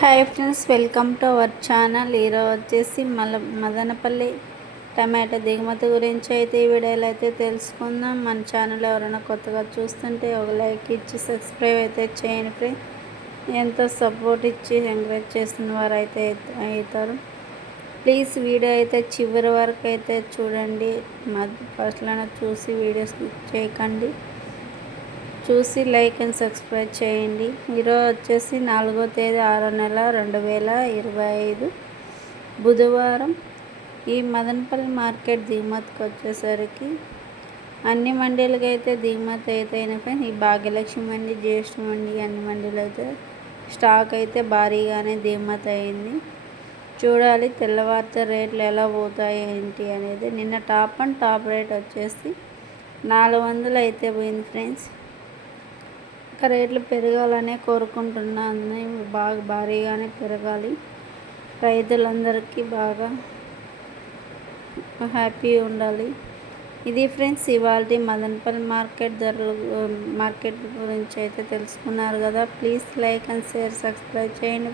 Hi friends welcome to our channel. ఈరోజు వచ్చేసి మల మదనపల్లి టమాటా దిగుమతి గురించి అయితే ఈ వీడియోలో అయితే తెలుసుకుందాం. మన ఛానల్ ఎవరైనా కొత్తగా చూస్తుంటే ఒక లైక్ ఇచ్చి సబ్స్క్రైబ్ అయితే చేయండి ఫ్రెండ్ ఎంతో సపోర్ట్ ఇచ్చి ఎంకరేజ్ చేస్తున్న వారు అయితే అవుతారు. ప్లీజ్ వీడియో అయితే చివరి వరకు అయితే చూడండి. మధ్య ఫస్ట్లో చూసి వీడియోస్ చేయకండి. చూసి లైక్ అండ్ సబ్స్క్రైబ్ చేయండి. ఈరోజు వచ్చేసి నాలుగో తేదీ ఆరో నెల రెండు వేల ఇరవై ఐదు బుధవారం ఈ మదనపల్లి మార్కెట్ దిగుమతికి వచ్చేసరికి అన్ని మండీలకి అయితే దిగుమతి అయితే అయినాయి ఈ భాగ్యలక్ష్మి మండి జ్యేష్ఠ మండి అన్ని మండీలు అయితే స్టాక్ అయితే భారీగానే దిగుమతి అయింది. చూడాలి తెల్లవారితే రేట్లు ఎలా పోతాయి ఏంటి అనేది. నిన్న టాప్ అండ్ టాప్ రేట్ వచ్చేసి నాలుగు వందలు అయితే పోయింది ఫ్రెండ్స్. రేట్లు పెరగాలనే కోరుకుంటున్నాను బాగా భారీగానే పెరగాలి. రైతులందరికీ బాగా హ్యాపీ ఉండాలి. ఇది ఫ్రెండ్స్ ఇవాళ మదనపల్లి మార్కెట్ ధరలు మార్కెట్ గురించి అయితే తెలుసుకున్నారు కదా. Please like and share subscribe చేయండి.